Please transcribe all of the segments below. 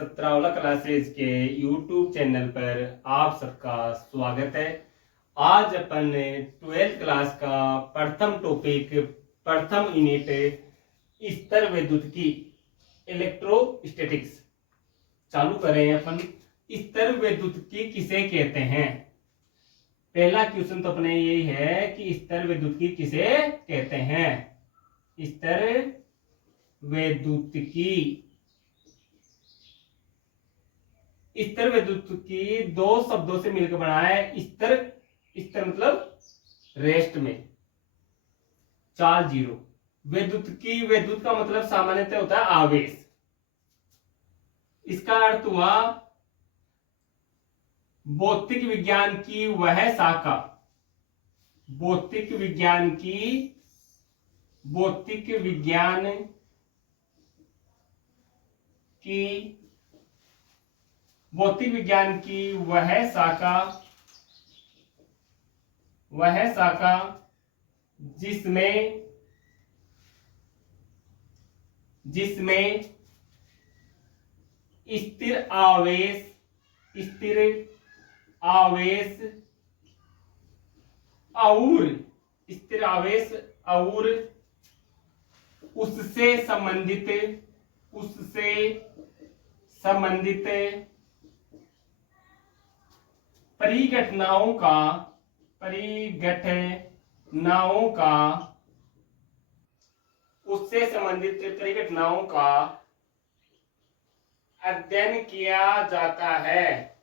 सत्रावला classes के YouTube channel पर आप सबका स्वागत है। आज अपन 12th क्लास का प्रथम टॉपिक प्रथम यूनिट स्तर वैद्युतिकी इलेक्ट्रोस्टैटिक्स चालू कर रहे हैं। अपन स्तर वैद्युतिकी किसे कहते हैं। पहला क्वेश्चन तो अपने यही है कि स्तर वैद्युतिकी किसे कहते हैं। स्तर वैद्युतिकी स्तर वैद्युतिकी दो शब्दों से मिलकर बना है। स्तर स्तर मतलब रेस्ट में, चार जीरो। वैद्युतिकी वैद्युत का मतलब सामान्यतः होता है आवेश। इसका अर्थ हुआ भौतिक विज्ञान की वह शाखा, भौतिक विज्ञान की वह शाखा जिसमें स्थिर आवेश और उससे संबंधित परिघटनाओं का अध्ययन किया जाता है।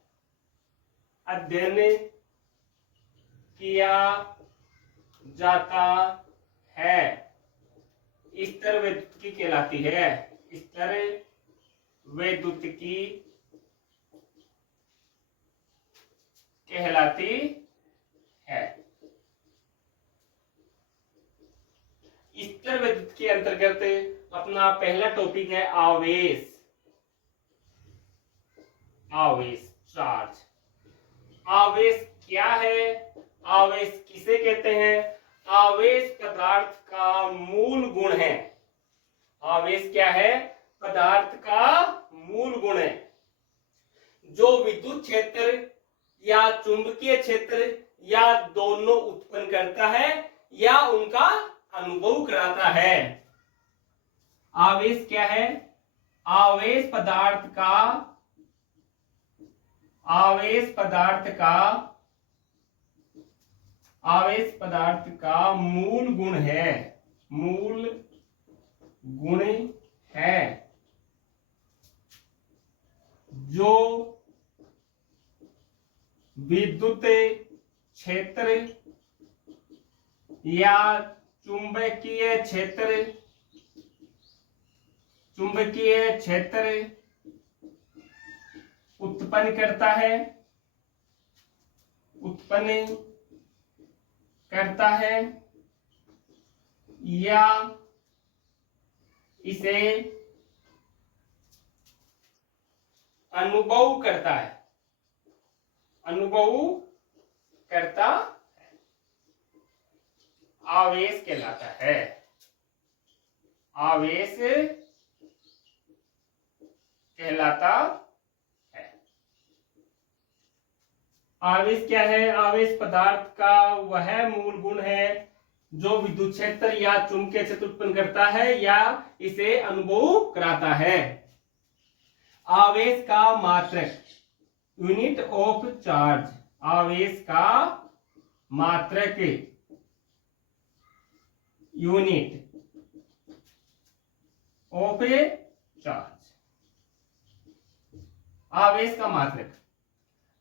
स्तर वैद्युतिकी कहलाती है। स्तर वैद्युतिकी कहलाती है। स्तर वैद्युतिकी के अंतर्गत अपना पहला टॉपिक है आवेश, चार्ज। आवेश क्या है, आवेश किसे कहते हैं। आवेश पदार्थ का मूल गुण है। आवेश क्या है, पदार्थ का मूल गुण है जो विद्युत क्षेत्र या चुंबकीय क्षेत्र या दोनों उत्पन्न करता है या उनका अनुभव कराता है। आवेश क्या है, आवेश पदार्थ का मूल गुण है जो विद्युत क्षेत्र या चुंबकीय क्षेत्र उत्पन्न करता है या इसे अनुभव करता है। आवेश कहलाता है। आवेश कहलाता है। आवेश क्या है, आवेश पदार्थ का वह मूल गुण है जो विद्युत क्षेत्र या चुंबकीय क्षेत्र उत्पन्न करता है या इसे अनुभव कराता है। आवेश का मात्रक, यूनिट ऑफ चार्ज। आवेश का मात्रक, यूनिट ऑफ चार्ज। आवेश का मात्रक,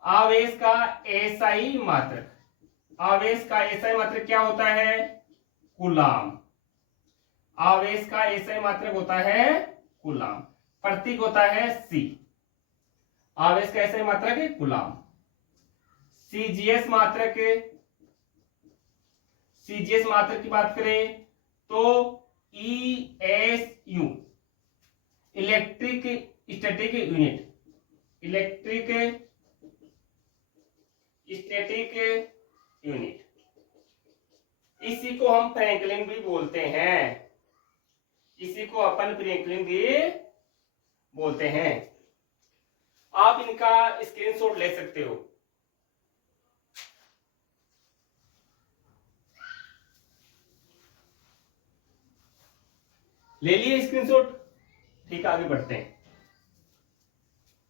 आवेश का एसआई मात्रक। आवेश का एसआई मात्रक क्या होता है, कूलाम। आवेश का एसआई मात्रक होता है कूलाम। प्रतीक होता है सी। आवेश का एसआई मात्रक है कूलाम। सीजीएस मात्रक की बात करें तो ईएसयू, इलेक्ट्रिक स्टैटिक यूनिट। इसी को हम फ्रैंकलिन भी बोलते हैं। इसी को अपन फ्रैंकलिन भी बोलते हैं। आप इनका स्क्रीनशॉट ले सकते हो। ले लिए स्क्रीनशॉट? ठीक है, आगे बढ़ते हैं।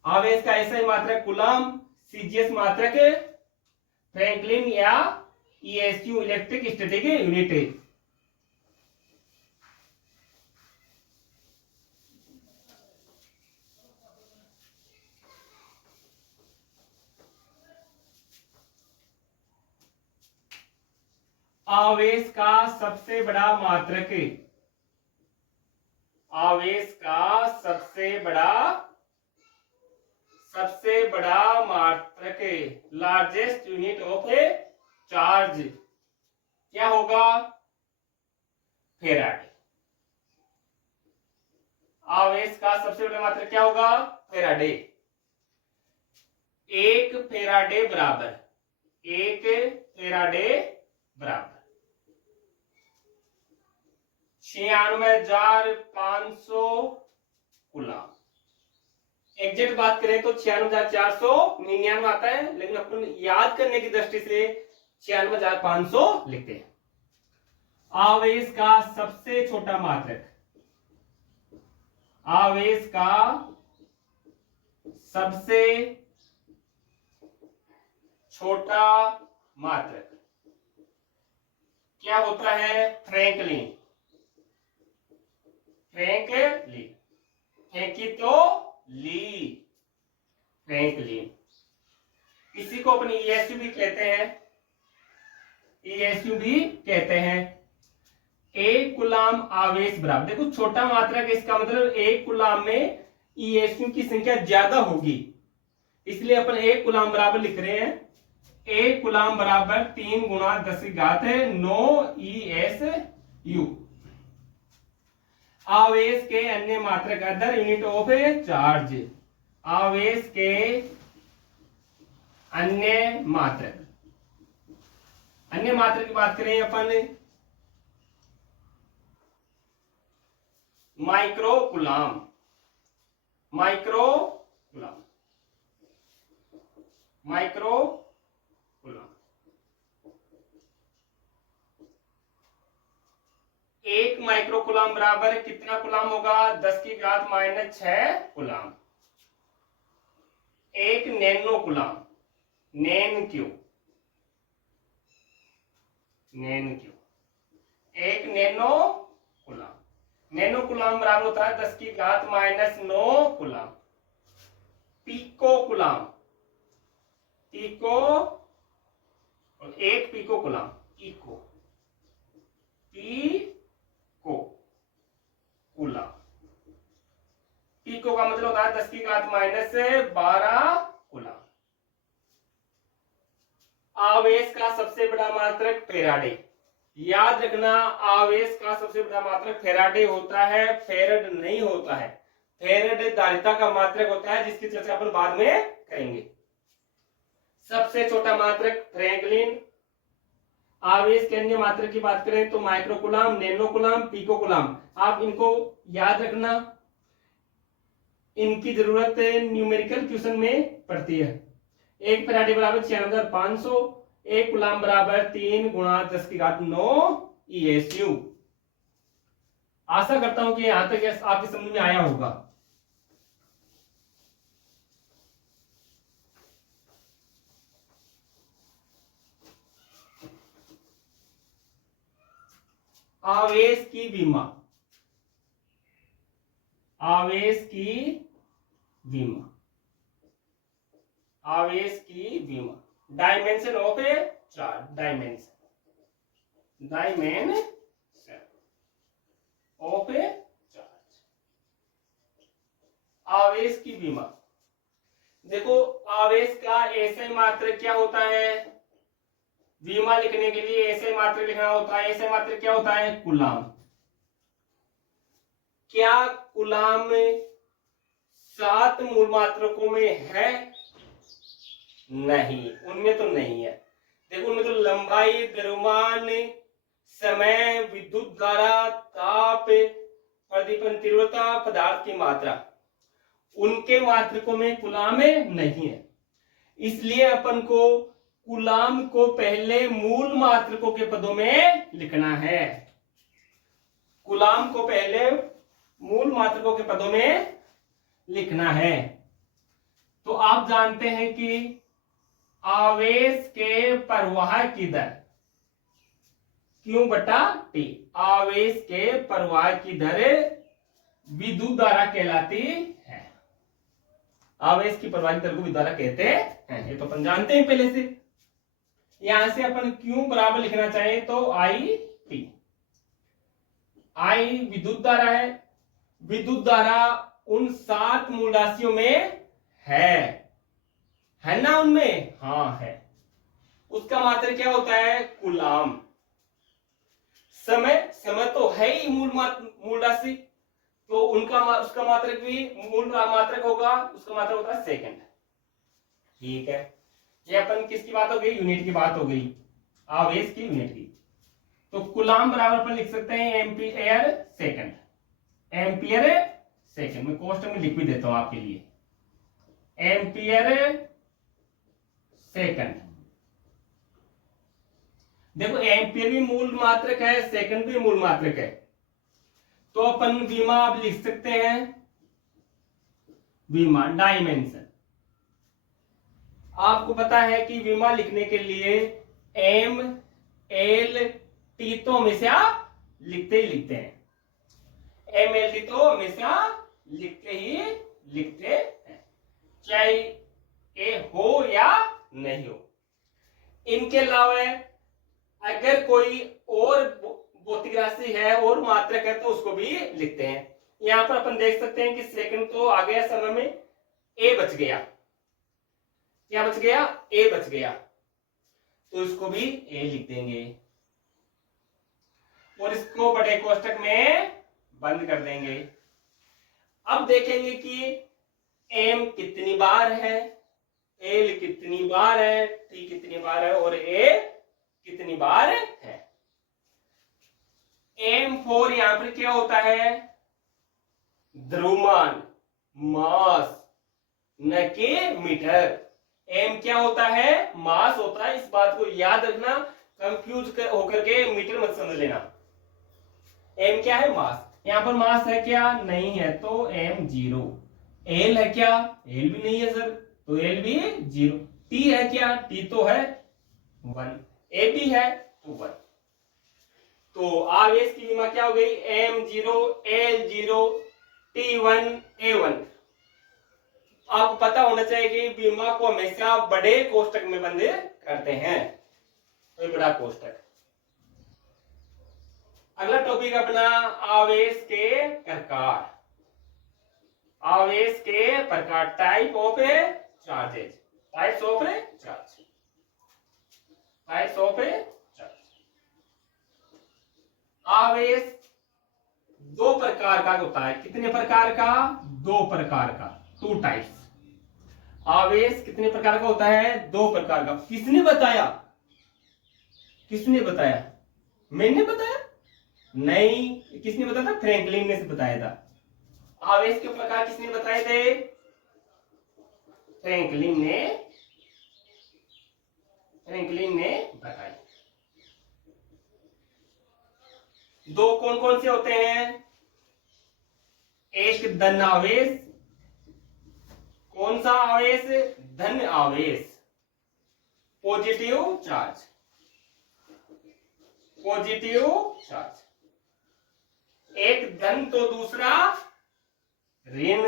आवेश का ऐसा ही मात्रक कूलम, सीजीएस मात्रक फ्रैंकलिन या ईएसयू इलेक्ट्रिक स्टैटिक यूनिट है। आवेश का सबसे बड़ा मात्रक, आवेश का सबसे बड़ा मात्रक, largest unit of a charge क्या होगा? फेराडे। आवेश का सबसे बड़ा मात्रक क्या होगा? फेराडे। एक फेराडे बराबर 96,500 कूलम। एग्जैक्ट बात करें तो 96,499 आता है, लेकिन अपन याद करने की दृष्टि से 96,500 लिखते हैं। आवेश का सबसे छोटा मात्रक, आवेश का सबसे छोटा मात्रक क्या होता है? फ्रैंकलिन। फेंकी तो ली, फ्रैंकलिन। इसी को अपने ईएसयू भी कहते हैं। एक कूलम आवेश बराबर, देखो छोटा मात्रक, इसका मतलब एक कूलम में ईएसयू की संख्या ज्यादा होगी, इसलिए अपन एक कूलम बराबर लिख रहे हैं। एक कूलम बराबर 3 × 10⁹ ESU। आवेश के अन्य मात्रक, अदर यूनिट ऑफ चार्ज। आवेश के अन्य मात्रक की बात करें अपन, माइक्रो कूलम। एक माइक्रो कूलम बराबर कितना कूलम होगा? 10⁻⁻6 कूलम। एक नैनो कूलम, एक नैनो कूलम बराबर होता है 10⁻⁹ कूलम। पिको कूलम, एक पिको कूलम, पिको का मतलब होता है 10⁻12 कूलम। आवेश का सबसे बड़ा मात्रक फेराडे। याद रखना, आवेश का सबसे बड़ा मात्रक फेराडे होता है, फेरड नहीं होता है। फेरड धारिता का मात्रक होता है, जिसकी चर्चा अपन बाद में करेंगे। सबसे छोटा मात्रक फ्रैंकलिन। आवेश के अन्य मात्रक की बात करें तो माइक्रोकूलम, नैनोकूलम, पिकोकूलम। आप इनको याद रखना, इनकी जरूरत न्यूमेरिकल क्वेश्चन में पड़ती है। एक फेराडे बराबर 96,500, एक कूलम बराबर 3 × 10⁹ ESU। आशा करता हूं कि यहां तक आपकी समझ में आया होगा। आवेश की विमा, dimension of a charge, dimension of a charge. आवेश की विमा, देखो आवेश का ऐसे मात्रक क्या होता है? विमा लिखने के लिए ऐसे मात्रक लिखना होता है। ऐसे मात्रक क्या होता है? कूलम। क्या कूलम 7 मूल मात्रकों में है? नहीं, उनमें तो नहीं है। देखो उनमें तो लंबाई, द्रव्यमान, समय, विद्युत धारा, ताप, प्रदीपन तीव्रता, पदार्थ की मात्रा, उनके मात्रकों में कूलाम नहीं है, इसलिए अपन को कूलाम को पहले मूल मात्रकों के पदों में लिखना है। कूलाम को पहले मूल मात्रकों के पदों में लिखना है। तो आप जानते हैं कि आवेश के प्रवाह की दर Q/T, आवेश के प्रवाह की दर विद्युत धारा कहलाती है। आवेश की प्रवाह की दर को विद्युत धारा कहते हैं, ये तो अपन जानते हैं पहले से। यहां से अपन Q बराबर लिखना चाहे तो I विद्युत धारा है। विद्युत धारा उन 7 मूल राशियों में है ना, उनमें हाँ है। उसका मात्रक क्या होता है? कूलाम। समय तो है ही मूल राशि, तो उसका मात्रक भी मूल मात्रक होगा, उसका मात्रक होता है सेकंड। ठीक है, ये अपन किसकी बात हो गई? यूनिट की बात हो गई, आवेश की यूनिट की। तो कूलाम बराबर अपन लिख सकते हैं एम्पियर सेकंड। एम्पियर सेकंड में कोष्टक में लिख भी देता हूं आपके लिए, एम्पियर सेकंड। देखो एम्पियर भी मूल मात्रक है, सेकंड भी मूल मात्रक है, तो अपन विमा आप लिख सकते हैं, विमा डायमेंशन। आपको पता है कि विमा लिखने के लिए एम एल टी तो हमेशा लिखते ही लिखते हैं, एम एल टी तो हमेशा लिखते हैं, चाहे ए हो या नहीं हो। इनके अलावा अगर कोई और भौतिक राशि है और मात्रक है तो उसको भी लिखते हैं। यहां पर अपन देख सकते हैं कि सेकंड तो आ गया, समय में ए बच गया। क्या बच गया? ए बच गया, तो इसको भी ए लिख देंगे और इसको बड़े कोष्टक में बंद कर देंगे। अब देखेंगे कि एम कितनी बार है, एल कितनी बार है, टी कितनी बार है और ए कितनी बार है। M4 यहां पर क्या होता है? द्रव्यमान, मास, न कि मीटर। M क्या होता है? मास होता है, इस बात को याद रखना, कंफ्यूज होकर के मीटर मत समझ लेना। M क्या है? मास। यहां पर मास है क्या? नहीं है, तो M0। L है क्या? L भी नहीं है सर, तो L भी 0। T है क्या? T तो है 1। A भी है तो 1। तो आवेश की विमा क्या हो गई? M0 L0 T1 A1। आपको पता होना चाहिए कि विमा को हमेशा बड़े कोष्टक में बंद करते हैं, तो बड़ा कोष्टक। अगला टॉपिक अपना आवेश के प्रकार। आवेश के प्रकार, type of charges, types of charge, types of charge. आवेश 2 प्रकार का होता है। कितने प्रकार का? 2 प्रकार का, 2 टाइप्स। आवेश कितने प्रकार का होता है? 2 प्रकार का। किसने बताया? किसने बताया? मैंने बताया? नहीं, किसने बताया था? फ्रैंकलिन ने बताया था। आवेश के प्रकार किसने बताए थे? फ्रैंकलिन ने बताए। 2 कौन कौन से होते हैं? एक धन आवेश। कौन सा आवेश? धन आवेश, पॉजिटिव चार्ज, पॉजिटिव चार्ज। एक धन तो दूसरा ऋण,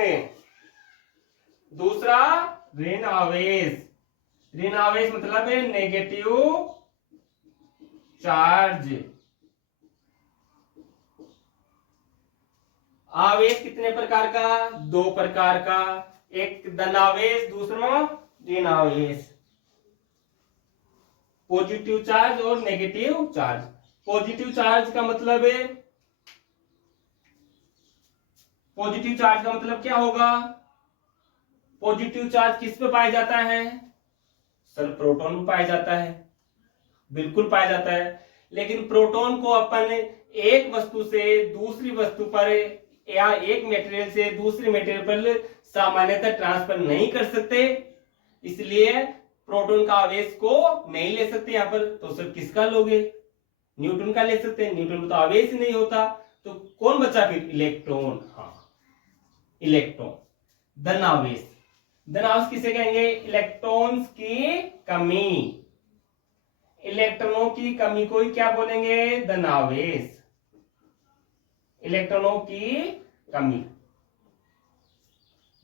दूसरा ऋण आवेश। ऋण आवेश मतलब है नेगेटिव चार्ज। आवेश कितने प्रकार का? 2 प्रकार का, एक धन आवेश, दूसरा ऋण आवेश। पॉजिटिव चार्ज और नेगेटिव चार्ज। पॉजिटिव चार्ज का मतलब है, पॉजिटिव चार्ज का मतलब क्या होगा? पॉजिटिव चार्ज किस पे पाया जाता है? सर प्रोटॉन में पाया जाता है, बिल्कुल पाया जाता है। लेकिन प्रोटॉन को अपन एक वस्तु से दूसरी वस्तु पर या एक मटेरियल से दूसरे मटेरियल पर सामान्यतः ट्रांसफर नहीं कर सकते, इसलिए प्रोटॉन का आवेश को नहीं ले सकते यहाँ पर। तो सर किसका लोगे? न्यूट्रॉन का ले सकते हैं, न्यूट्रॉन में तो आवेश ही नहीं होता, तो कौन बचा फिर? इलेक्ट्रॉन। हाँ, इलेक्ट्रॉन। धन आवेश, धन आवेश किसे कहेंगे? इलेक्ट्रॉन्स की कमी, इलेक्ट्रॉनों की कमी को ही क्या बोलेंगे? धन आवेश। इलेक्ट्रॉनों की कमी,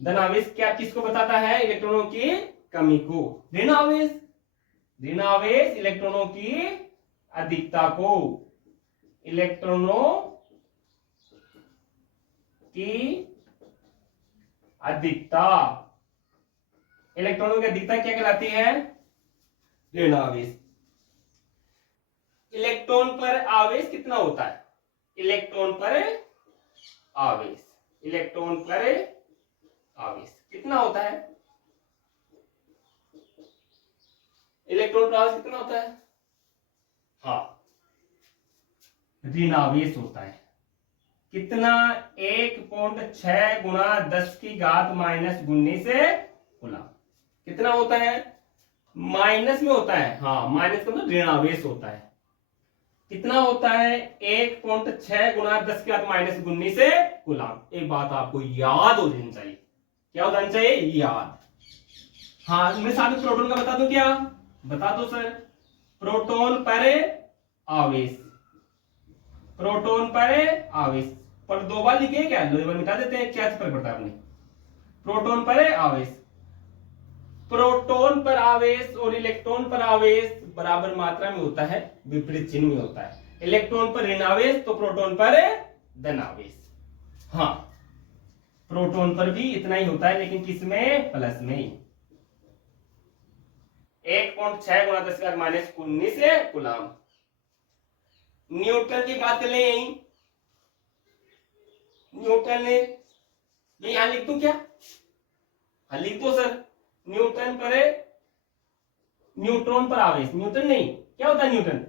धन आवेश क्या किसको बताता है? इलेक्ट्रॉनों की कमी को। ऋण आवेश, ऋण आवेश इलेक्ट्रॉनों की अधिकता को, इलेक्ट्रॉनों की अधिकता, इलेक्ट्रॉनों की अधिकता क्या कहलाती है? ऋण आवेश। इलेक्ट्रॉन पर आवेश कितना होता है? इलेक्ट्रॉन पर आवेश, इलेक्ट्रॉन पर आवेश कितना होता है? इलेक्ट्रॉन पर आवेश कितना होता है? हाँ, ऋण आवेश होता है। कितना? 1.6 गुणा 10 की घात -19 कूलम। कितना होता है? माइनस में होता है। हाँ, माइनस का मतलब ऋण आवेश होता है। कितना होता है? 1.6 गुणा 10 की घात -19 कूलम। एक बात आपको याद हो जानी चाहिए। क्या हो जाना चाहिए? याद। हाँ, मैं साथ में प्रोटॉन का बता दूं क्या? बता दो सर। प्रोटॉन पर आवेश, प्रोटॉन पर आवेश पर 2 बार लिखे क्या? 2 बार मिटा देते हैं, क्या फर्क पड़ता है अपने? प्रोटॉन पर आवेश, प्रोटॉन पर आवेश और इलेक्ट्रॉन पर आवेश बराबर मात्रा में होता है, विपरीत चिन्ह में होता है। इलेक्ट्रॉन पर ऋण आवेश तो प्रोटॉन पर धन आवेश। हाँ, प्रोटॉन पर भी इतना ही होता है, लेकिन किसमें? प्लस में। 1.6 गुणा 10 की घात -19 कूलम। न्यूटन की बात कर ले। यही न्यूटन ने, मैं यहां लिख दूं क्या? हाँ, लिख दो सर। न्यूटन पर, न्यूट्रॉन पर आवेश, न्यूटन नहीं, क्या होता है न्यूटन?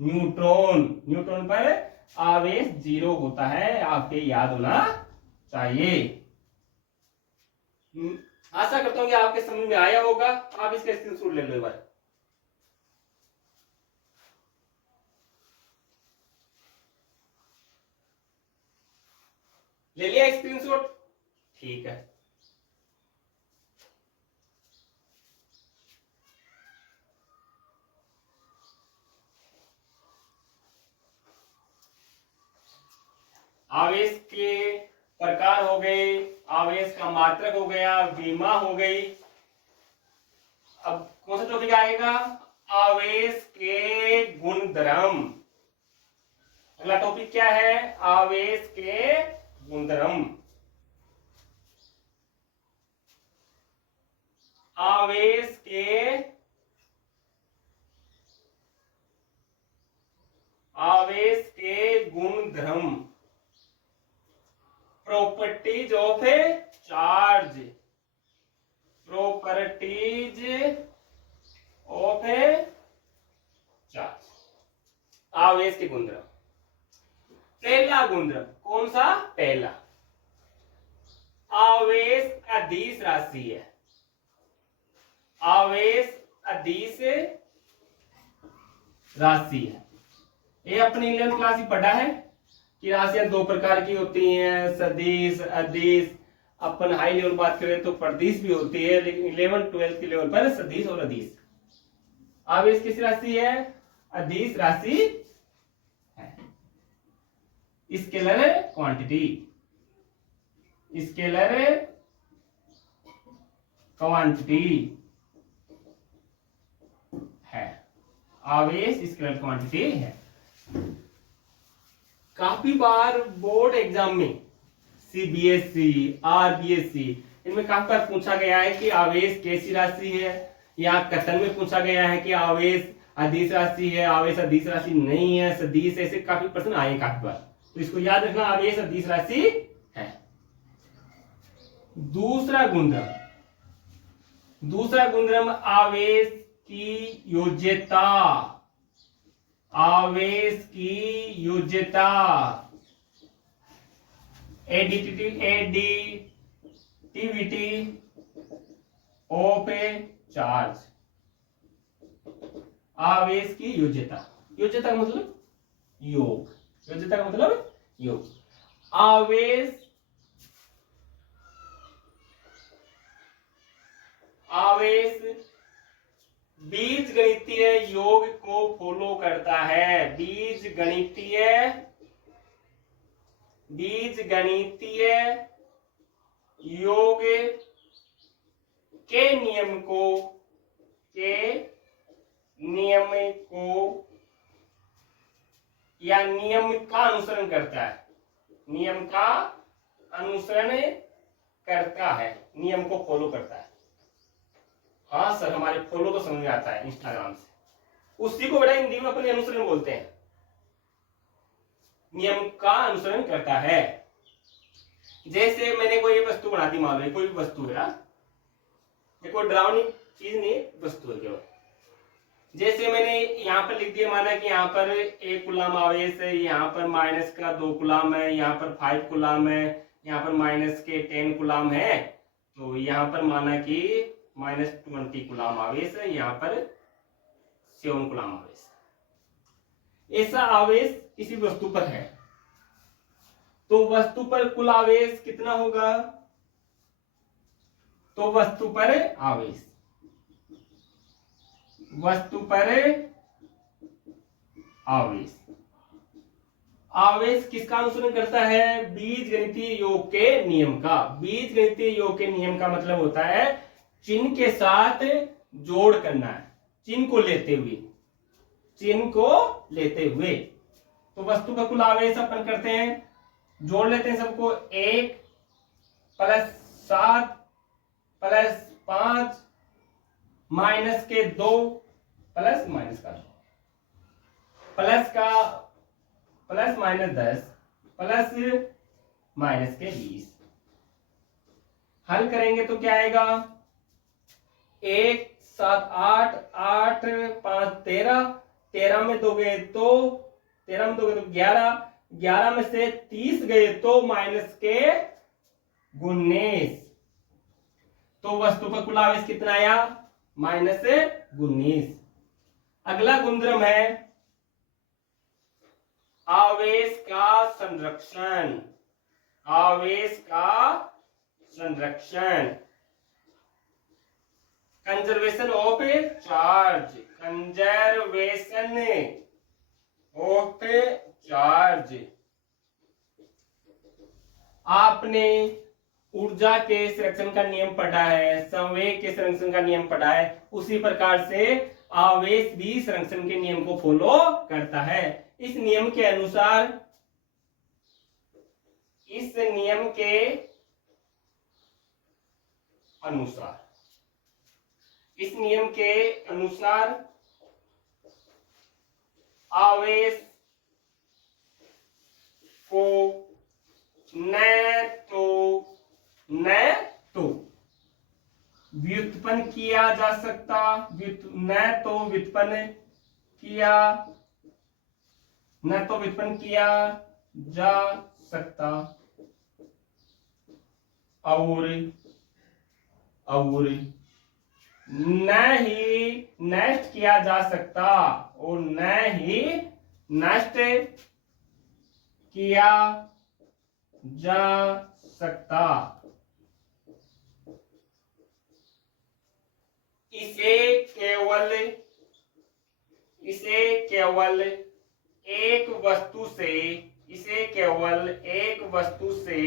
न्यूट्रॉन, न्यूट्रॉन पर आवेश 0 होता है, आपके याद होना चाहिए। आशा करता हूं कि आपके समझ में आया होगा। आप इसका स्क्रीनशॉट ले लो एक बार। ले लिया स्क्रीनशॉट? ठीक है। आवेश के प्रकार हो गए, आवेश का मात्रक हो गया, विमा हो गई। अब कौन सा टॉपिक आएगा? आवेश के गुणधर्म। अगला टॉपिक क्या है? आवेश के गुणधर्म। आवेश के, आवेश के गुणधर्म, properties of a charge, properties of a charge. आवेश के गुणधर्म। पहला गुणधर्म कौन सा? पहला, आवेश अदिश राशि है। आवेश अदिश राशि है। ये अपनी 11वीं क्लास में पढ़ा है कि राशियां 2 प्रकार की होती हैं, सदिश, अदिश। अपन हाई लेवल बात करें तो प्रदिश भी होती है, लेकिन 11 12 के लेवल पर सदिश और अदिश। आवेश किस राशि है? अदिश राशि है। स्केलर क्वांटिटी, स्केलर क्वांटिटी है। आवेश स्केलर क्वांटिटी है। काफी बार बोर्ड एग्जाम में सीबीएसई, आरबीएसई, इनमें काफी बार पूछा गया है कि आवेश कैसी राशि है, या कथन में पूछा गया है कि आवेश अदिश राशि है, आवेश अदिश राशि नहीं है, सदिश। ऐसे काफी प्रश्न आए काफी बार, तो इसको याद रखना, आवेश अदिश राशि है। दूसरा गुणधर्म, दूसरा गुणधर्म आवेश की योज्यता। आवेश की योज्यता, एडिटिविटी ऑफ ए चार्ज, आवेश की योज्यता, योज्यता का मतलब योग, योज्यता का मतलब योग। आवेश बीजगणितीय योग को फॉलो करता है, बीजगणितीय योग के नियम को या नियम का अनुसरण करता है, नियम का अनुसरण करता है, नियम को फॉलो करता है। हाँ सर, हमारे फॉलो तो समझ में आता है इंस्टाग्राम से, उसी को बड़ा हिंदी में अपने अनुसरण बोलते हैं। नियम का अनुसरण करता है। जैसे मैंने कोई वस्तु बना दी, मान लो कोई भी वस्तु है, ये कोई डरावनी चीज नहीं, वस्तु है केवल। जैसे मैंने यहाँ पर लिख दिया, माना कि यहाँ पर 1 कूलम आवेश है, यहाँ पर माइनस का 2 कूलम है, यहाँ पर 5 कूलम है, यहाँ पर माइनस के 10 कूलम है, तो यहाँ पर माना कि -20 कूलम आवेश है, यहाँ पर 7 कूलम आवेश है। ऐसा आवेश किसी वस्तु पर है, तो वस्तु पर कुल आवेश कितना होगा? तो वस्तु पर आवेश, वस्तु पर आवेश, आवेश किसका अनुसरण करता है? बीजगणितीय योग के नियम का। बीजगणितीय योग के नियम का मतलब होता है चिन्ह के साथ जोड़ करना है, चिन्ह को लेते हुए, चिन्ह को लेते हुए। तो वस्तु का कुल आवेश अपन करते हैं, जोड़ लेते हैं सबको, 1 + 7 + 5 माइनस के 2 प्लस माइनस का 2, प्लस का प्लस -10 प्लस माइनस के 20। हल करेंगे तो क्या आएगा? 1 7 8 8 5 13, 13 में 2 गए तो 11, 11 में से 30 गए तो माइनस के 19। तो वस्तु का कुल आवेश कितना आया? -19। अगला गुणधर्म है आवेश का संरक्षण, आवेश का संरक्षण, conservation of charge, conservation of charge. आपने ऊर्जा के संरक्षण का नियम पढ़ा है, संवेग के संरक्षण का नियम पढ़ा है, उसी प्रकार से आवेश भी संरक्षण के नियम को फॉलो करता है। इस नियम के अनुसार, इस नियम के अनुसार, इस नियम के अनुसार आवेश को न तो व्युत्पन्न किया जा सकता, न तो व्युत्पन्न किया जा सकता और न ही नष्ट किया जा सकता, और न ही नष्ट किया जा सकता। इसे केवल एक वस्तु से, इसे केवल एक वस्तु से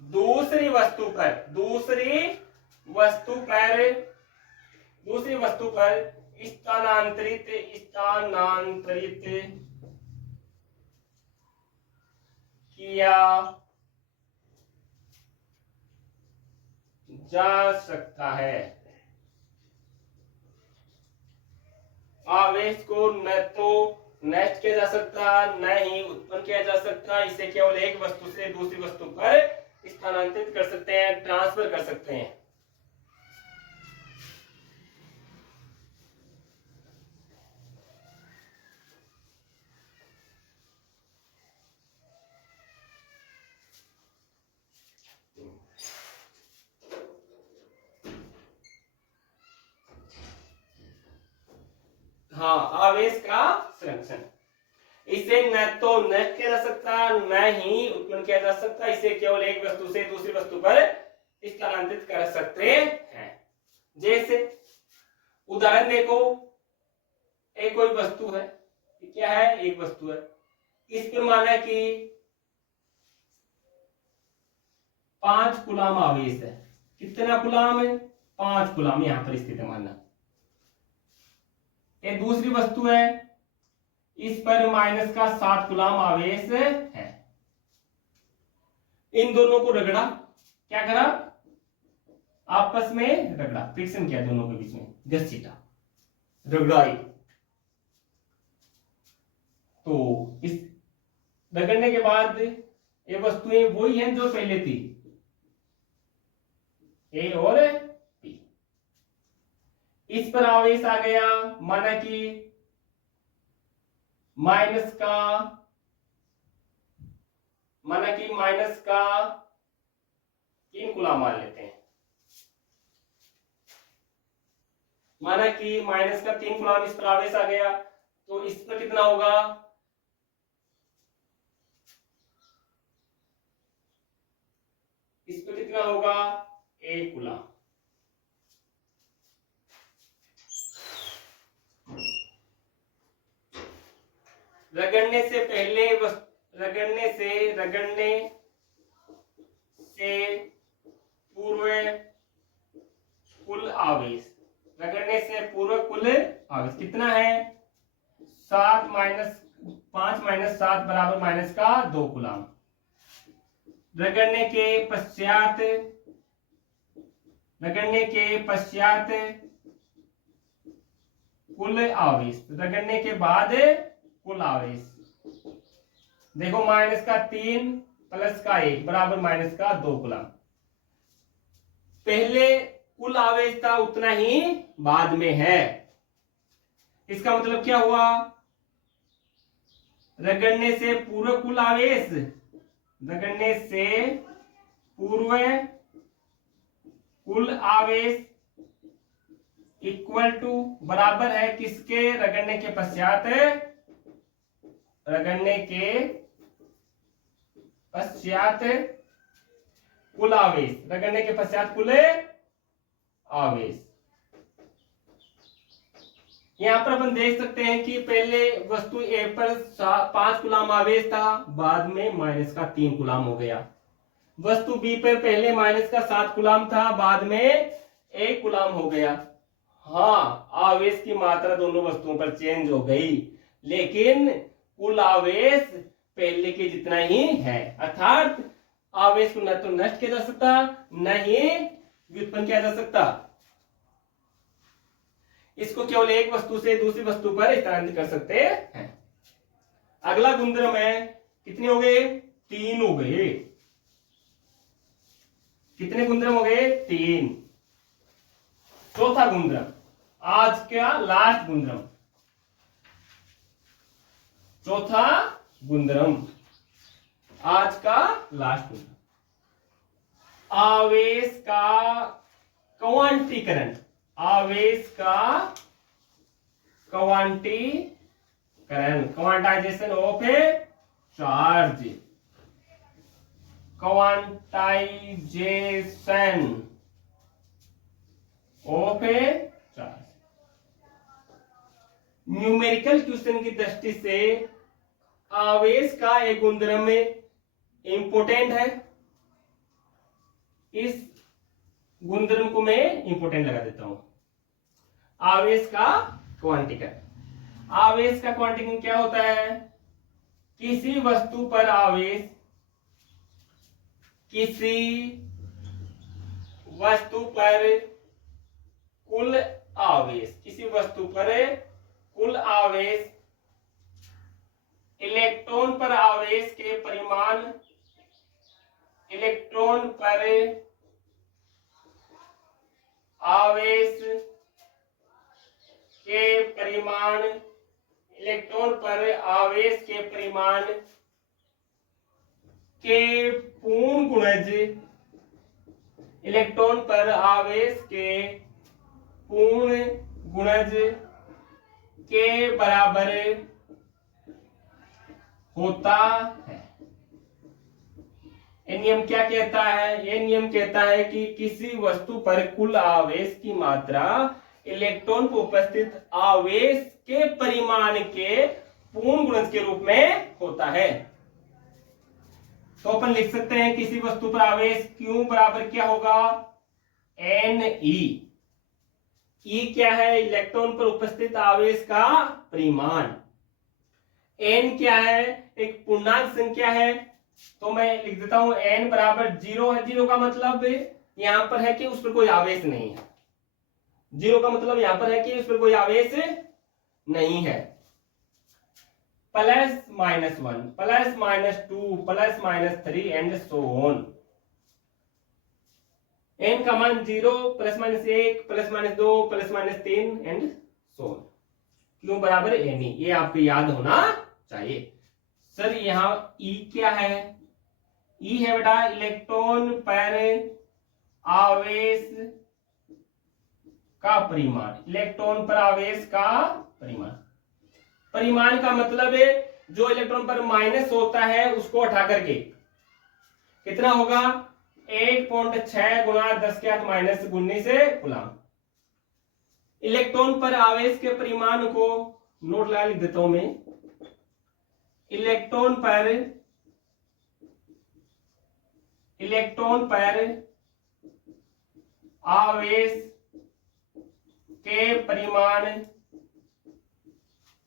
दूसरी वस्तु पर स्थानांतरित किया जा सकता है। आवेश को न तो नष्ट किया जा सकता, न ही उत्पन्न किया जा सकता, इसे केवल एक वस्तु से दूसरी वस्तु पर स्थानांतरित कर सकते हैं, ट्रांसफर कर सकते हैं। हाँ, आवेश का संरक्षण। इसे न तो नष्ट किया जा सकता, न ही उत्पन्न किया जा सकता। इसे केवल एक वस्तु से दूसरी वस्तु पर स्थानांतरित कर सकते हैं। जैसे उदाहरण देखो, एक कोई वस्तु है, क्या है, एक वस्तु है, इस पर माना कि 5 कूलाम आवेश है। कितना कूलाम है? 5 कूलाम यहां पर स्थित है मानना। एक दूसरी वस्तु है, इस पर माइनस का 7 कूलाम आवेश है। इन दोनों को रगड़ा, क्या करा, आपस में रगड़ा, फ्रिक्शन किया दोनों के बीच में, घसीटा, रगड़ाई। तो इस रगड़ने के बाद ये वस्तुएं वही हैं जो पहले थी, ए और पी। इस पर आवेश आ गया, माना कि माइनस का 3 कूलाम मान लेते हैं। माना कि माइनस का 3 कूलाम इस पर आवेश आ गया, तो इस पर कितना होगा, इस पर कितना होगा, 1 कूलाम। रगड़ने से पहले रगड़ने से पूर्व कुल आवेश, रगड़ने से पूर्व कुल आवेश कितना है, 7 माइनस 5 माइनस 7 बराबर माइनस का 2 कूलाम। रगड़ने के पश्चात कुल आवेश, रगड़ने के बाद कुल आवेश देखो, माइनस का 3 प्लस का 1 बराबर माइनस का 2 कूलाम। पहले कुल आवेश था उतना ही बाद में है। इसका मतलब क्या हुआ, रगड़ने से पूर्व कुल आवेश, रगड़ने से पूर्व कुल आवेश इक्वल टू बराबर है किसके, रगड़ने के पश्चात कुल आवेश, रगड़ने के पश्चात कुल आवेश। यहां पर अपन देख सकते हैं कि पहले वस्तु ए पर 5 कूलाम आवेश था, बाद में माइनस का 3 कूलाम हो गया। वस्तु बी पर पहले माइनस का 7 कूलाम था, बाद में 1 कूलाम हो गया। हाँ, आवेश की मात्रा दोनों वस्तुओं पर चेंज हो गई, लेकिन कुल आवेश पहले के जितना ही है। अर्थात आवेश को न तो नष्ट किया जा सकता, न ही व्युत्पन्न किया जा सकता। इसको केवल एक वस्तु से दूसरी वस्तु पर स्थानांतरित कर सकते हैं। अगला गुणधर्म है, कितने हो गए, 3 हो गए। कितने गुणधर्म हो गए, 3। चौथा गुणधर्म, आज का लास्ट गुणधर्म, चौथा गुणधर्म, आज का लास्ट गुणधर्म, आवेश का क्वांटीकरण। आवेश का क्वांटीकरण, quantization of a charge, quantization of a charge. Numerical question की दृष्टि से आवेश का एक गुणधर्म इंपोर्टेंट है। इस गुणधर्म को मैं इंपोर्टेंट लगा देता हूं। आवेश का क्वांटीकरण। आवेश का क्वांटीकरण क्या होता है, किसी वस्तु पर आवेश, किसी वस्तु पर कुल आवेश, किसी वस्तु पर कुल आवेश इलेक्ट्रॉन पर आवेश के परिमाण, इलेक्ट्रॉन पर आवेश के परिमाण, इलेक्ट्रॉन पर आवेश के परिमाण के पूर्ण गुणज, इलेक्ट्रॉन पर आवेश के पूर्ण गुणज के बराबर होता है। ये नियम क्या कहता है? ये नियम कहता है कि किसी वस्तु पर कुल आवेश की मात्रा इलेक्ट्रॉन पर उपस्थित आवेश के परिमाण के पूर्ण गुणज के रूप में होता है। तो अपन लिख सकते हैं किसी वस्तु पर आवेश Q बराबर क्या होगा? Ne। E क्या है? इलेक्ट्रॉन पर उपस्थित आवेश का परिमाण। N क्या है? एक पूर्णांक संख्या है, तो मैं लिख देता हूं n बराबर 0 है। 0 का मतलब यहां पर है कि उस पर कोई आवेश नहीं है। 0 का मतलब यहां पर है कि उस पर कोई आवेश नहीं है। Plus minus 1, plus minus 2, plus minus 3 and so on. n का मान 0, plus minus 1, plus minus 2, plus minus 3 and so on. क्यों बराबर Ne, ये आपको याद होना चाहिए। सर यहां E क्या है? E है बेटा इलेक्ट्रॉन पर आवेश का परिमाण। इलेक्ट्रॉन पर आवेश का परिमाण। परिमाण का मतलब है जो इलेक्ट्रॉन पर माइनस होता है उसको हटा करके कितना होगा? 1.6 गुणा 10⁻⁻⁻⁰ कूलम। इलेक्ट्रॉन पर आवेश के परिमाण को नोट लगा लिख देता हूं मैं। इलेक्ट्रॉन पर आवेश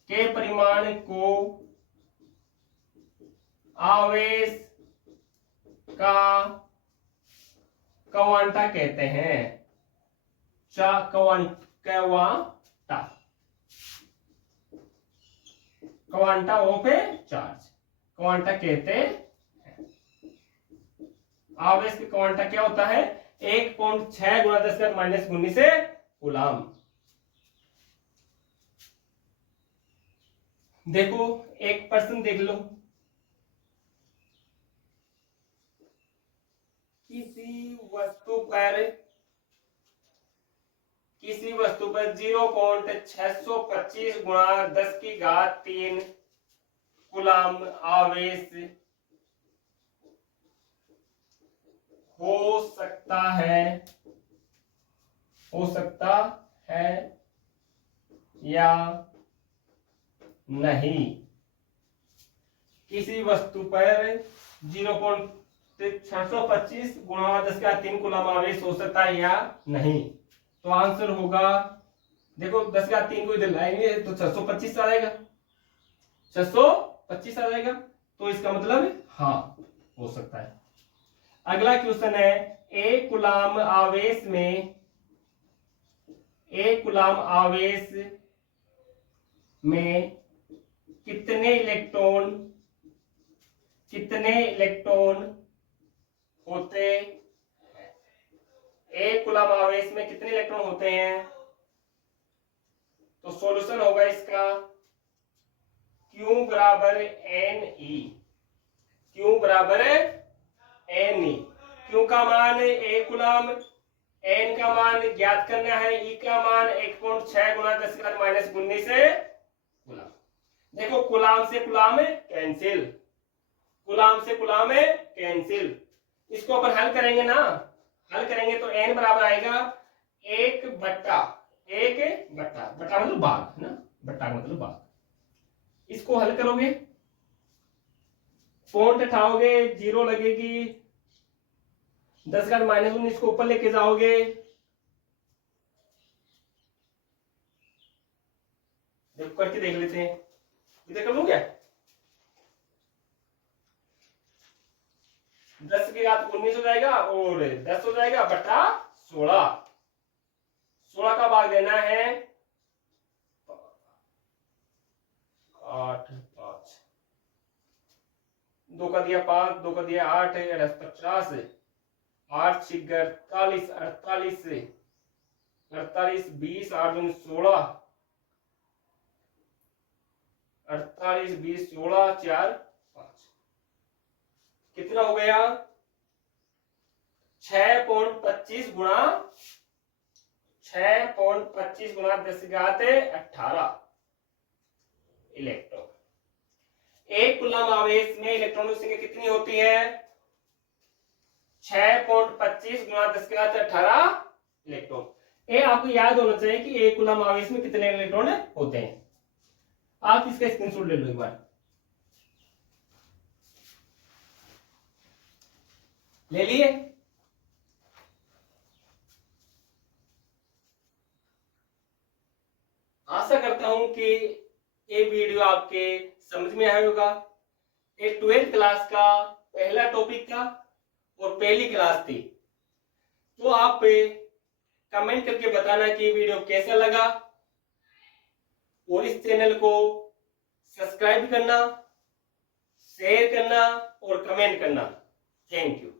के परिमाण को आवेश का क्वांटा कहते हैं। क्वांटा ऑफ चार्ज, क्वांटा कहते हैं। आवेश का क्वांटा क्या होता है? 1.6 गुणा 10⁻⁻⁻⁰ कूलम। देखो एक प्रश्न देख लो। किसी वस्तु पर 0.625 गुणा 10⁻³ कूलम आवेश हो सकता है या नहीं। किसी वस्तु पर 0.625 गुणा 10⁻³ कूलम आवेश हो सकता है या नहीं। तो आंसर होगा, देखो 10⁻³ को इधर लाएंगे तो 625 आ जाएगा। 625 आ जाएगा, तो इसका मतलब हाँ हो सकता है। अगला क्वेश्चन है, एक कूलम आवेश में कितने इलेक्ट्रॉन होते हैं? एक कूलम आवेश में कितने इलेक्ट्रॉन होते हैं? तो सॉल्यूशन होगा इसका Q बराबर Ne। Q बराबर Ne। Q का मान 1 कूलम, N का मान ज्ञात करना है, E का मान 1.6 गुणा 10⁻⁻⁻⁰ कूलम। देखो कूलम से कूलम कैंसिल, कूलम से कूलम कैंसिल। इसको अपन हल करेंगे ना, हल करेंगे तो n बराबर आएगा 1 बट्टा मतलब भाग ना, बट्टा मतलब भाग। इसको हल करोगे, पॉइंट उठाओगे, 0 लगेगी, 10⁻⁻⁻⁰ को ऊपर लेके जाओगे, देखो करके देख लेते हैं। इधर कर लूं क्या? 10⁻⁻⁹ हो जाएगा और 10 हो जाएगा बट्टा 16। 16 का भाग देना है 8, 5, 2 का दिया 5, 2 का दिया 8, 50, 8 6 48, 48 20, 8 दूनी 16, 48 20 16, 4 5, कितना हो गया? 6.25 गुणा 10⁻18। इलेक्ट्रॉन। एक कूलम आवेश में इलेक्ट्रॉनों की संख्या कितनी होती है? 6.25 गुणा 10⁻18 इलेक्ट्रॉन। ये आपको याद होना चाहिए कि एक कूलम आवेश में कितने इलेक्ट्रॉन होते हैं। आप इसका स्क्रीनशॉट ले लो एक बार। ले लिए? आशा करता हूं कि ये वीडियो आपके समझ में आया होगा। ये 12th क्लास का पहला टॉपिक था और पहली क्लास थी। तो आप कमेंट करके बताना कि वीडियो कैसा लगा और इस चैनल को सब्सक्राइब करना, शेयर करना और कमेंट करना। Thank you.